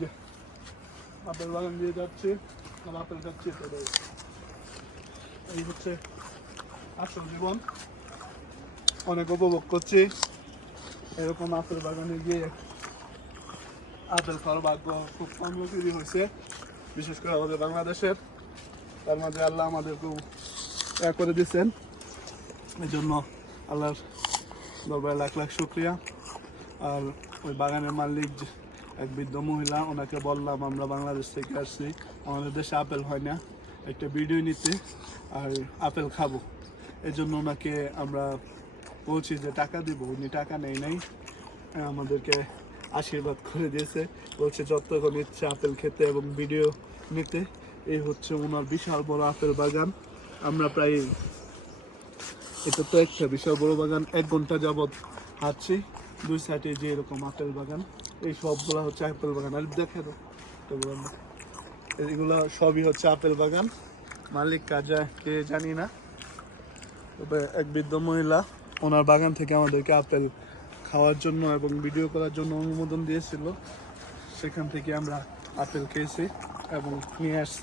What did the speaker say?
যে আপেল বাগান দিয়ে যাচ্ছি, আর এই। হচ্ছে আসল জীবন। অনেক উপভোগ করছি। এরকম আপেল বাগানে গিয়ে আপেল খাওয়ার ভাগ্য খুব কম লোকেরই হয়েছে, বিশেষ করে আমাদের বাংলাদেশের। তার মাঝে আল্লাহ আমাদেরকেও ইয়া করে দিচ্ছেন এই জন্য আল্লাহর দরবারে লাখ লাখ শুক্রিয়া। আর ওই বাগানের মালিক এক বৃদ্ধ মহিলা, ওনাকে বললাম, আমরা বাংলাদেশ থেকে আসছি। আমাদের দেশে আপেল হয় না। একটা ভিডিও নিতে আর আপেল খাব। এই জন্য ওনাকে আমরা বলছি যে, টাকা দিব। উনি টাকা নেই নাই। আমাদেরকে আশীর্বাদ করে দিয়েছে। বলছে, যতক্ষণ ইচ্ছে আপেল খেতে এবং ভিডিও নিতে। এই হচ্ছে ওনার বিশাল বড় আপেল বাগান। আমরা প্রায় এটা তো একটা বিশাল বড় বাগান, এক ঘণ্টা যাবৎ হাঁটছি। দুই সাইডে যে এরকম আপেল বাগান, এই সবগুলা হচ্ছে আপেল বাগান। আর দেখে তো বাগান। সবই হচ্ছে আপেল বাগান। মালিক কাজা, কে জানি না। তবে এক বৃদ্ধ মহিলা ওনার বাগান থেকে আমাদেরকে আপেল খাওয়ার জন্য এবং ভিডিও করার জন্য অনুমোদন দিয়েছিল। সেখান থেকে আমরা আপেল খেয়েছি এবং নিয়ে আসছি।